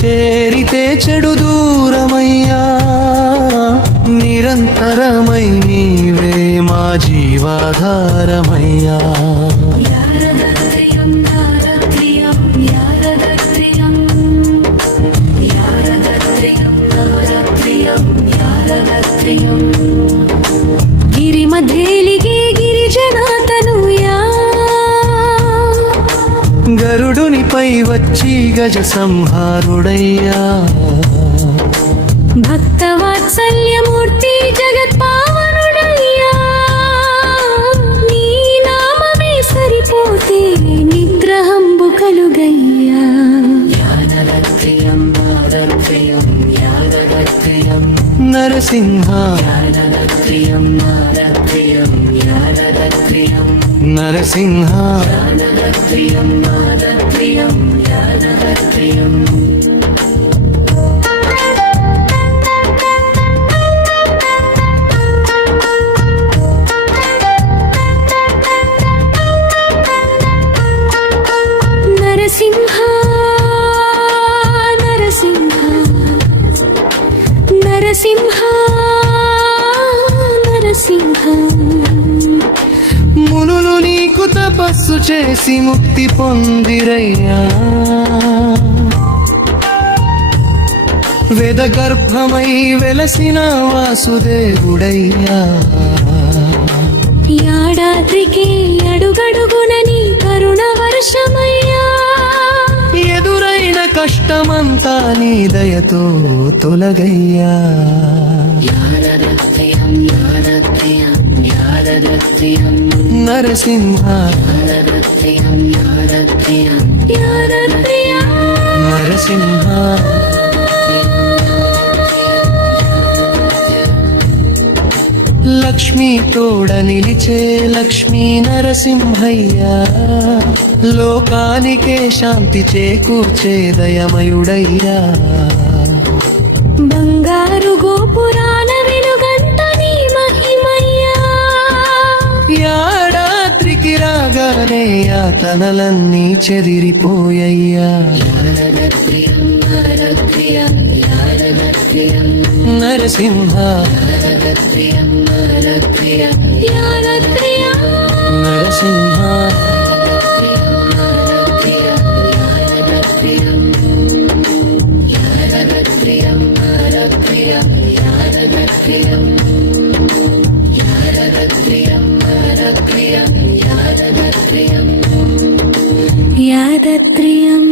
చేరితే చెడు దూరమయ్యా నిరంతరమై నీవే మా జీవాధారమయ్యా గిరి మధ్యేలిగే గిరిజనాతనుయా గరుడునిపై వచ్చి గజ సంహారుడయ్యా భక్తవాత్సల్యమూర్తి జగత్పావనుడయ్యా నీ నామమే సరిపోతే నిగ్రహంబు కలుగయ్యా నరసింహ నరసింహ నరసింహ నరసింహ మునులు నీకు తపస్సు చేసి ముక్తి పొందిరయ్యా వేద గర్భమై వెలసిన వాసుదేవుడయ్యా యాడాద్రికి అడుగడుగునని కరుణ వర్షమయ్యా ఎదురైన కష్టమంతా నీ దయతో తొలగయ్యా నరసింహ నరసింహ లక్ష్మీ తోడ నిలిచే లక్ష్మీ నరసింహయ్యా లోకానికే శాంతి చేకూర్చే దయమయుడయ్యా బంగారు గోపురాల వెలుగంట నీ మహిమయ్యా యాడాద్రికి రాగానే యాతనలన్నీ చెదిరిపోయయ్యా నరసింహ నరసింహ యాదత్రియం